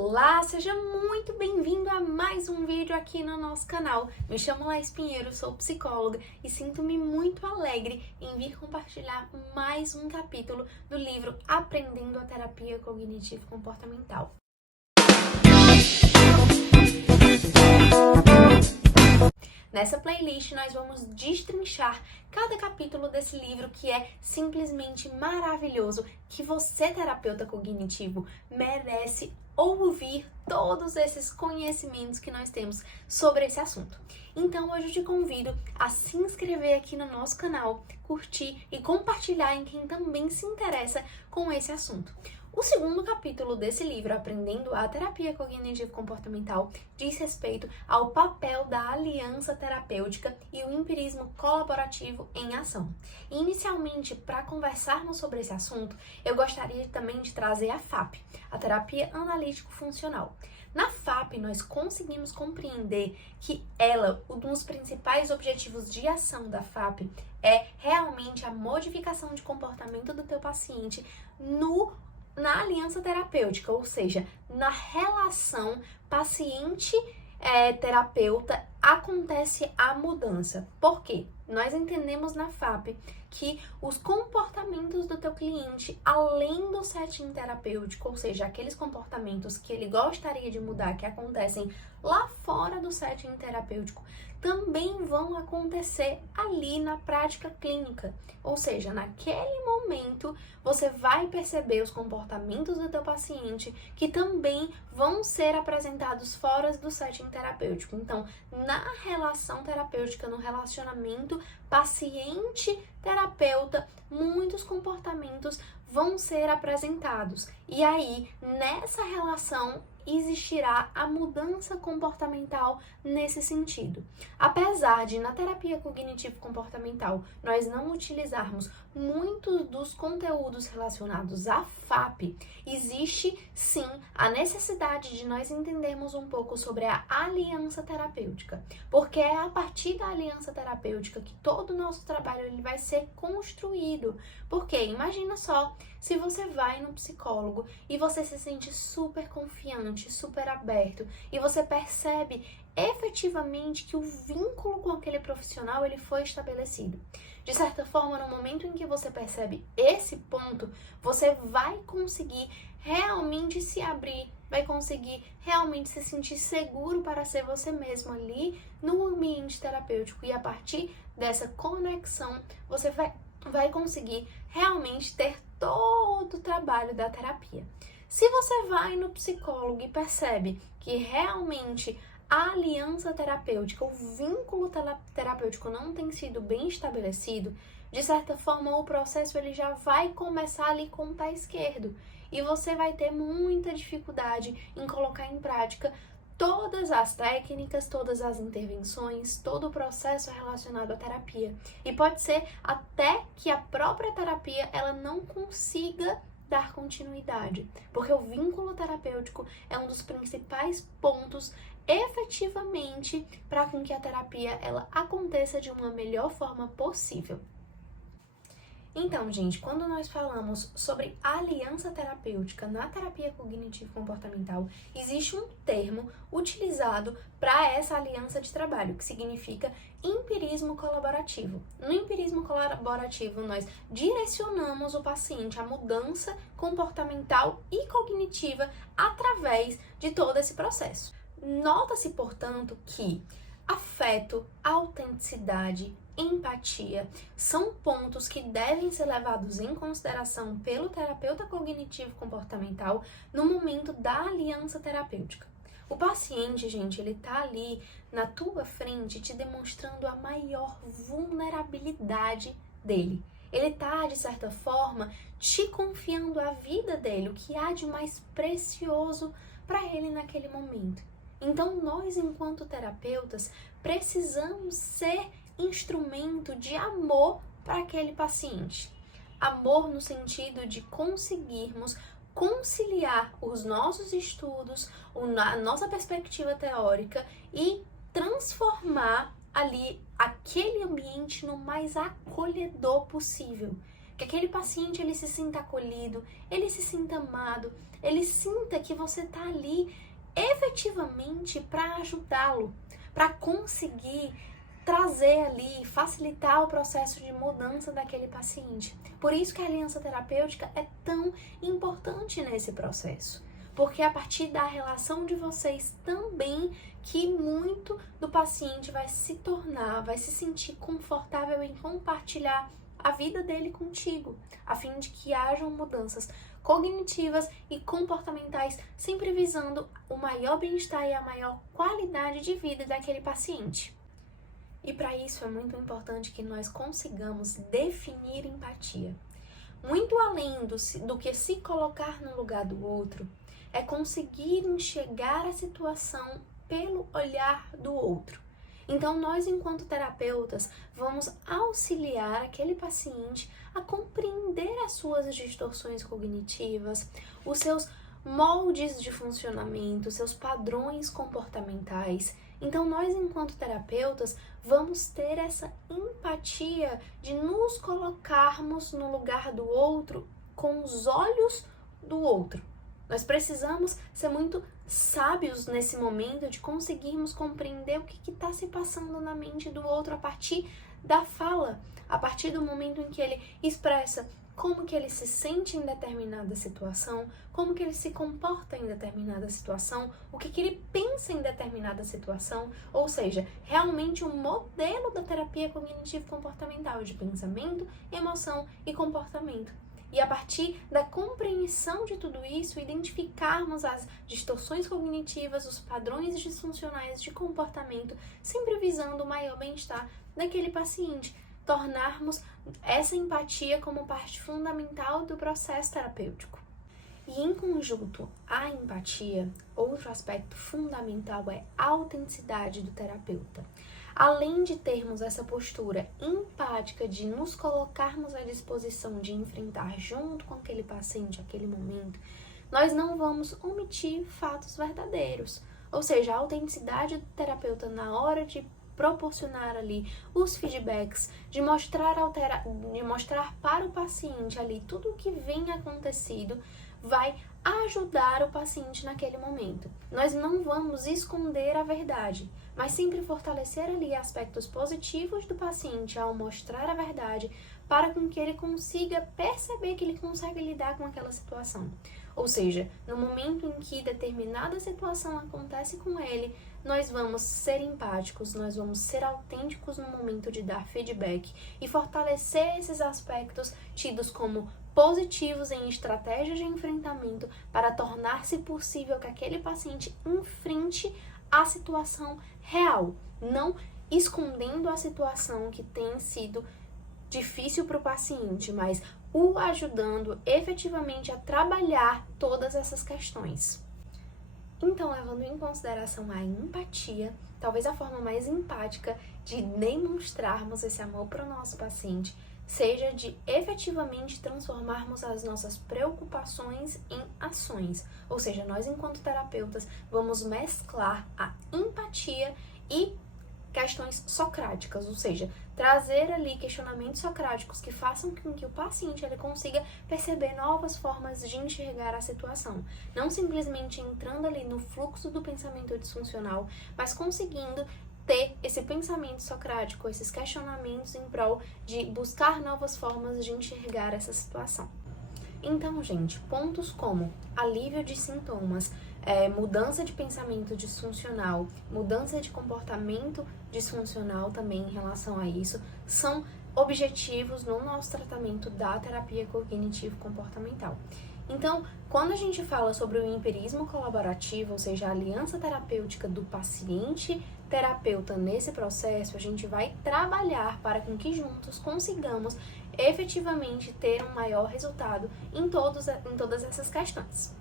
Olá, seja muito bem-vindo a mais um vídeo aqui no nosso canal. Me chamo Laís Pinheiro, sou psicóloga e sinto-me muito alegre em vir compartilhar mais um capítulo do livro Aprendendo a Terapia Cognitivo-Comportamental. Nessa playlist nós vamos destrinchar cada capítulo desse livro que é simplesmente maravilhoso, que você, terapeuta cognitivo, merece ouvir todos esses conhecimentos que nós temos sobre esse assunto. Então hoje eu te convido a se inscrever aqui no nosso canal, curtir e compartilhar em quem também se interessa com esse assunto. O segundo capítulo desse livro, Aprendendo a Terapia Cognitivo-Comportamental, diz respeito ao papel da aliança terapêutica e o empirismo colaborativo em ação. E, inicialmente, para conversarmos sobre esse assunto, eu gostaria também de trazer a FAP, a Terapia Analítico-Funcional. Na FAP, nós conseguimos compreender que um dos principais objetivos de ação da FAP é realmente a modificação de comportamento do teu paciente na aliança terapêutica, ou seja, na relação paciente-terapeuta acontece a mudança. Por quê? Nós entendemos na FAP que os comportamentos do teu cliente, além do setting terapêutico, ou seja, aqueles comportamentos que ele gostaria de mudar, que acontecem lá fora do setting terapêutico, também vão acontecer ali na prática clínica. Ou seja, naquele momento você vai perceber os comportamentos do teu paciente que também vão ser apresentados fora do setting terapêutico. Então, na relação terapêutica, no relacionamento paciente-terapeuta, muitos comportamentos vão ser apresentados. E aí, nessa relação, existirá a mudança comportamental nesse sentido. Apesar de, na terapia cognitivo-comportamental, nós não utilizarmos muitos dos conteúdos relacionados à FAP, existe sim a necessidade de nós entendermos um pouco sobre a aliança terapêutica, porque é a partir da aliança terapêutica que todo o nosso trabalho ele vai ser construído. Porque imagina só, se você vai no psicólogo e você se sente super confiante, super aberto e você percebe efetivamente que o vínculo com aquele profissional ele foi estabelecido. De certa forma, no momento em que você percebe esse ponto, você vai conseguir realmente se abrir, vai conseguir realmente se sentir seguro para ser você mesmo ali no ambiente terapêutico. E a partir dessa conexão, você vai conseguir realmente ter todo o trabalho da terapia. Se você vai no psicólogo e percebe que realmente a aliança terapêutica, o vínculo terapêutico não tem sido bem estabelecido, de certa forma o processo ele já vai começar ali com o pé esquerdo e você vai ter muita dificuldade em colocar em prática todas as técnicas, todas as intervenções, todo o processo relacionado à terapia. E pode ser até que a própria terapia ela não consiga dar continuidade, porque o vínculo terapêutico é um dos principais pontos efetivamente para com que a terapia ela aconteça de uma melhor forma possível. Então, gente, quando nós falamos sobre aliança terapêutica na terapia cognitivo-comportamental, existe um termo utilizado para essa aliança de trabalho, que significa empirismo colaborativo. No empirismo colaborativo, nós direcionamos o paciente à mudança comportamental e cognitiva através de todo esse processo. Nota-se, portanto, que afeto, autenticidade, empatia são pontos que devem ser levados em consideração pelo terapeuta cognitivo-comportamental no momento da aliança terapêutica. O paciente, gente, ele tá ali na tua frente te demonstrando a maior vulnerabilidade dele. Ele tá, de certa forma, te confiando a vida dele, o que há de mais precioso para ele naquele momento. Então, nós, enquanto terapeutas, precisamos ser instrumento de amor para aquele paciente. Amor no sentido de conseguirmos conciliar os nossos estudos, a nossa perspectiva teórica e transformar ali aquele ambiente no mais acolhedor possível. que aquele paciente ele se sinta acolhido, ele se sinta amado, ele sinta que você está ali efetivamente para ajudá-lo, para conseguir trazer ali, facilitar o processo de mudança daquele paciente. Por isso que a aliança terapêutica é tão importante nesse processo. Porque é a partir da relação de vocês também que muito do paciente vai se tornar, vai se sentir confortável em compartilhar a vida dele contigo, a fim de que hajam mudanças cognitivas e comportamentais, sempre visando o maior bem-estar e a maior qualidade de vida daquele paciente. E para isso é muito importante que nós consigamos definir empatia. Muito além do que se colocar no lugar do outro, é conseguir enxergar a situação pelo olhar do outro. Então, nós, enquanto terapeutas, vamos auxiliar aquele paciente a compreender as suas distorções cognitivas, os seus moldes de funcionamento, seus padrões comportamentais. Então, nós, enquanto terapeutas, vamos ter essa empatia de nos colocarmos no lugar do outro com os olhos do outro. Nós precisamos ser muito sábios nesse momento de conseguirmos compreender o que está se passando na mente do outro a partir da fala, a partir do momento em que ele expressa como que ele se sente em determinada situação, como que ele se comporta em determinada situação, o que ele pensa em determinada situação, ou seja, realmente um modelo da terapia cognitivo-comportamental de pensamento, emoção e comportamento. E a partir da compreensão de tudo isso, identificarmos as distorções cognitivas, os padrões disfuncionais de comportamento, sempre visando o maior bem-estar daquele paciente. Tornarmos essa empatia como parte fundamental do processo terapêutico. E em conjunto à empatia, outro aspecto fundamental é a autenticidade do terapeuta. Além de termos essa postura empática de nos colocarmos à disposição de enfrentar junto com aquele paciente, aquele momento, nós não vamos omitir fatos verdadeiros. Ou seja, a autenticidade do terapeuta na hora de proporcionar ali os feedbacks, de mostrar para o paciente ali tudo o que vem acontecido, vai ajudar o paciente naquele momento. Nós não vamos esconder a verdade, mas sempre fortalecer ali aspectos positivos do paciente ao mostrar a verdade, para com que ele consiga perceber que ele consegue lidar com aquela situação. Ou seja, no momento em que determinada situação acontece com ele, nós vamos ser empáticos, nós vamos ser autênticos no momento de dar feedback e fortalecer esses aspectos tidos como positivos em estratégias de enfrentamento para tornar-se possível que aquele paciente enfrente a situação real, não escondendo a situação que tem sido difícil para o paciente, mas o ajudando efetivamente a trabalhar todas essas questões. Então, levando em consideração a empatia, talvez a forma mais empática de demonstrarmos esse amor para o nosso paciente seja de efetivamente transformarmos as nossas preocupações em ações. Ou seja, nós, enquanto terapeutas, vamos mesclar a empatia e questões socráticas, ou seja, trazer ali questionamentos socráticos que façam com que o paciente ele consiga perceber novas formas de enxergar a situação. Não simplesmente entrando ali no fluxo do pensamento disfuncional, mas conseguindo ter esse pensamento socrático, esses questionamentos em prol de buscar novas formas de enxergar essa situação. Então, gente, pontos como alívio de sintomas, mudança de pensamento disfuncional, mudança de comportamento disfuncional também em relação a isso, são objetivos no nosso tratamento da terapia cognitivo-comportamental. Então, quando a gente fala sobre o empirismo colaborativo, ou seja, a aliança terapêutica do paciente-terapeuta nesse processo, a gente vai trabalhar para com que juntos consigamos efetivamente ter um maior resultado em todas essas questões.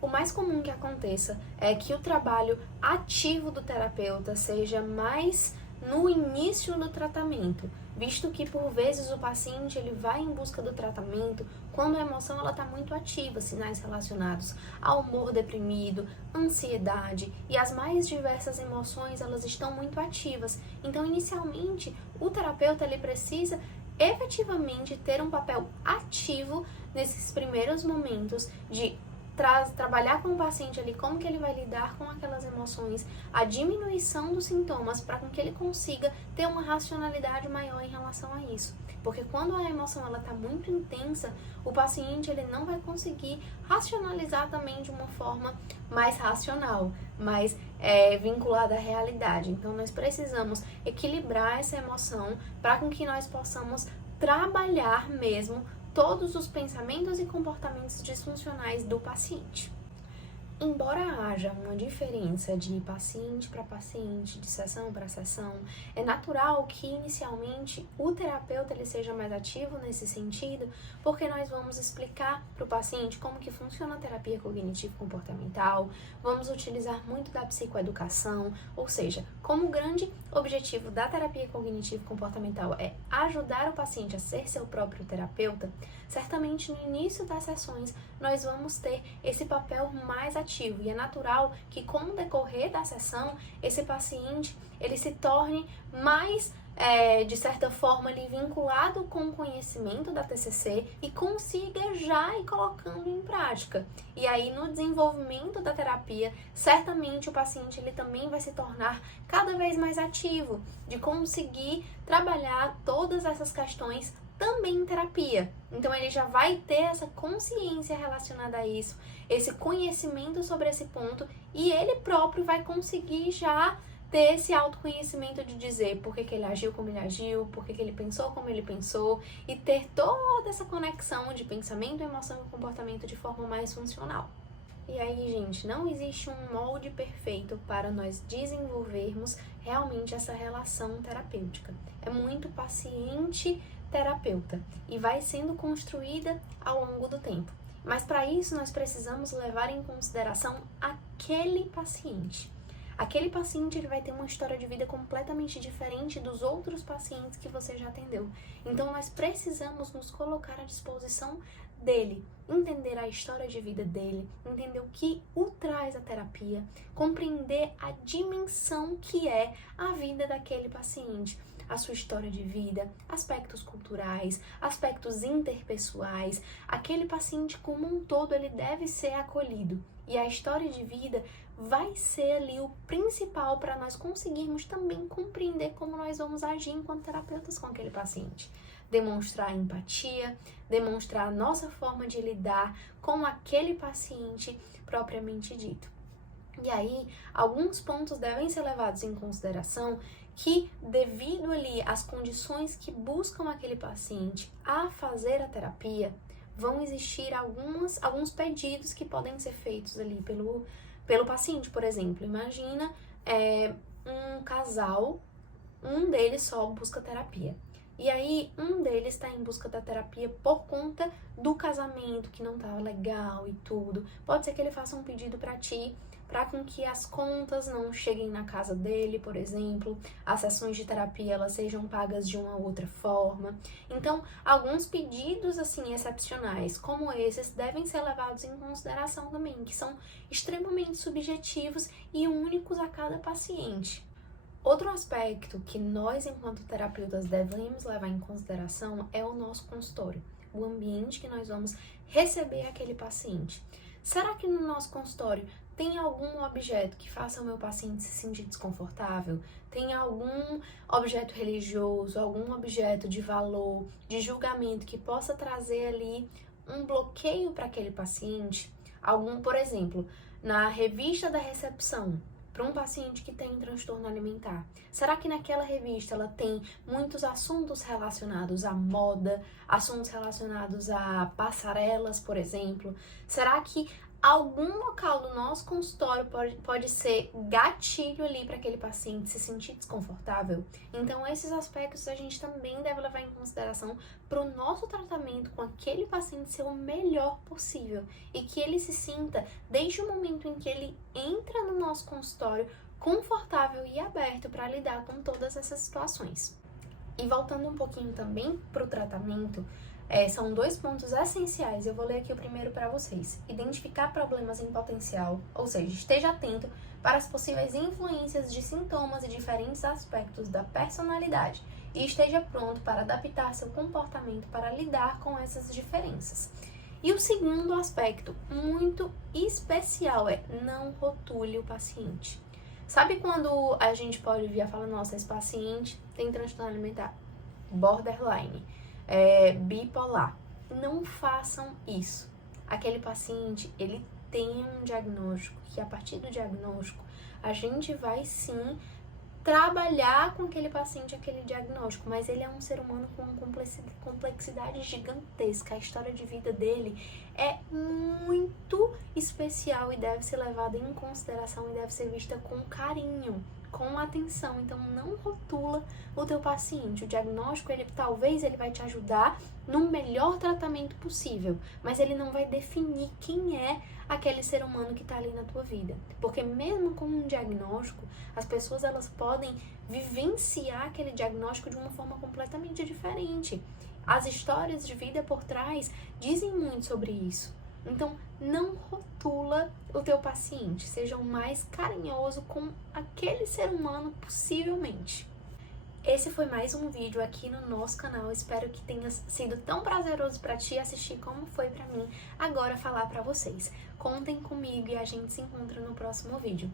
O mais comum que aconteça é que o trabalho ativo do terapeuta seja mais no início do tratamento, visto que por vezes o paciente ele vai em busca do tratamento quando a emoção ela está muito ativa, sinais relacionados ao humor deprimido, ansiedade e as mais diversas emoções elas estão muito ativas. Então, inicialmente, o terapeuta ele precisa efetivamente ter um papel ativo nesses primeiros momentos de trabalhar com o paciente ali, como que ele vai lidar com aquelas emoções, a diminuição dos sintomas para que ele consiga ter uma racionalidade maior em relação a isso. Porque quando a emoção ela está muito intensa, o paciente ele não vai conseguir racionalizar também de uma forma mais racional, mais vinculada à realidade. Então nós precisamos equilibrar essa emoção para que nós possamos trabalhar mesmo todos os pensamentos e comportamentos disfuncionais do paciente. Embora haja uma diferença de paciente para paciente, de sessão para sessão, é natural que inicialmente o terapeuta ele seja mais ativo nesse sentido, porque nós vamos explicar para o paciente como que funciona a terapia cognitivo-comportamental, vamos utilizar muito da psicoeducação, ou seja, como o grande objetivo da terapia cognitivo-comportamental é ajudar o paciente a ser seu próprio terapeuta, certamente no início das sessões nós vamos ter esse papel mais ativo e é natural que com o decorrer da sessão esse paciente ele se torne mais de certa forma ali vinculado com o conhecimento da TCC e consiga já ir colocando em prática. E aí no desenvolvimento da terapia, certamente o paciente ele também vai se tornar cada vez mais ativo de conseguir trabalhar todas essas questões também em terapia. Então ele já vai ter essa consciência relacionada a isso, esse conhecimento sobre esse ponto e ele próprio vai conseguir já ter esse autoconhecimento de dizer por que ele agiu como ele agiu, por que ele pensou como ele pensou e ter toda essa conexão de pensamento, emoção e comportamento de forma mais funcional. E aí, gente, não existe um molde perfeito para nós desenvolvermos realmente essa relação terapêutica. É muito paciente-terapeuta e vai sendo construída ao longo do tempo. Mas para isso nós precisamos levar em consideração aquele paciente. Aquele paciente ele vai ter uma história de vida completamente diferente dos outros pacientes que você já atendeu. Então nós precisamos nos colocar à disposição dele, entender a história de vida dele, entender o que o traz à terapia, compreender a dimensão que é a vida daquele paciente, a sua história de vida, aspectos culturais, aspectos interpessoais. Aquele paciente como um todo ele deve ser acolhido. E a história de vida vai ser ali o principal para nós conseguirmos também compreender como nós vamos agir enquanto terapeutas com aquele paciente. Demonstrar empatia, demonstrar a nossa forma de lidar com aquele paciente propriamente dito. E aí, alguns pontos devem ser levados em consideração que, devido ali às condições que buscam aquele paciente a fazer a terapia, vão existir alguns pedidos que podem ser feitos ali pelo paciente. Por exemplo, imagina um casal, um deles só busca terapia. E aí, um deles está em busca da terapia por conta do casamento, que não tá legal e tudo. Pode ser que ele faça um pedido para ti, para com que as contas não cheguem na casa dele, por exemplo, as sessões de terapia elas sejam pagas de uma outra forma. Então, alguns pedidos assim excepcionais, como esses, devem ser levados em consideração também, que são extremamente subjetivos e únicos a cada paciente. Outro aspecto que nós, enquanto terapeutas, devemos levar em consideração é o nosso consultório, o ambiente que nós vamos receber aquele paciente. Será que no nosso consultório tem algum objeto que faça o meu paciente se sentir desconfortável? Tem algum objeto religioso, algum objeto de valor, de julgamento que possa trazer ali um bloqueio para aquele paciente? Por exemplo, na revista da recepção, para um paciente que tem transtorno alimentar, será que naquela revista ela tem muitos assuntos relacionados à moda, assuntos relacionados a passarelas, por exemplo? Será que algum local do nosso consultório pode ser gatilho ali para aquele paciente se sentir desconfortável? Então, esses aspectos a gente também deve levar em consideração para o nosso tratamento com aquele paciente ser o melhor possível e que ele se sinta, desde o momento em que ele entra no nosso consultório, confortável e aberto para lidar com todas essas situações. E voltando um pouquinho também para o tratamento, são 2 pontos essenciais, eu vou ler aqui o primeiro para vocês. Identificar problemas em potencial, ou seja, esteja atento para as possíveis influências de sintomas e diferentes aspectos da personalidade e esteja pronto para adaptar seu comportamento para lidar com essas diferenças. E o segundo aspecto muito especial é não rotule o paciente. Sabe quando a gente pode vir a falar, nossa, esse paciente tem transtorno alimentar borderline, bipolar. Não façam isso. Aquele paciente, ele tem um diagnóstico, que a partir do diagnóstico, a gente vai sim trabalhar com aquele paciente, aquele diagnóstico, mas ele é um ser humano com uma complexidade gigantesca. A história de vida dele é muito especial e deve ser levada em consideração e deve ser vista com carinho, com atenção. Então não rotula o teu paciente. O diagnóstico, talvez ele vai te ajudar no melhor tratamento possível, mas ele não vai definir quem é aquele ser humano que está ali na tua vida. Porque mesmo com um diagnóstico, as pessoas elas podem vivenciar aquele diagnóstico de uma forma completamente diferente. As histórias de vida por trás dizem muito sobre isso. Então, não rotula o teu paciente. Seja o mais carinhoso com aquele ser humano possivelmente. Esse foi mais um vídeo aqui no nosso canal. Espero que tenha sido tão prazeroso para ti assistir como foi para mim agora falar para vocês. Contem comigo e a gente se encontra no próximo vídeo.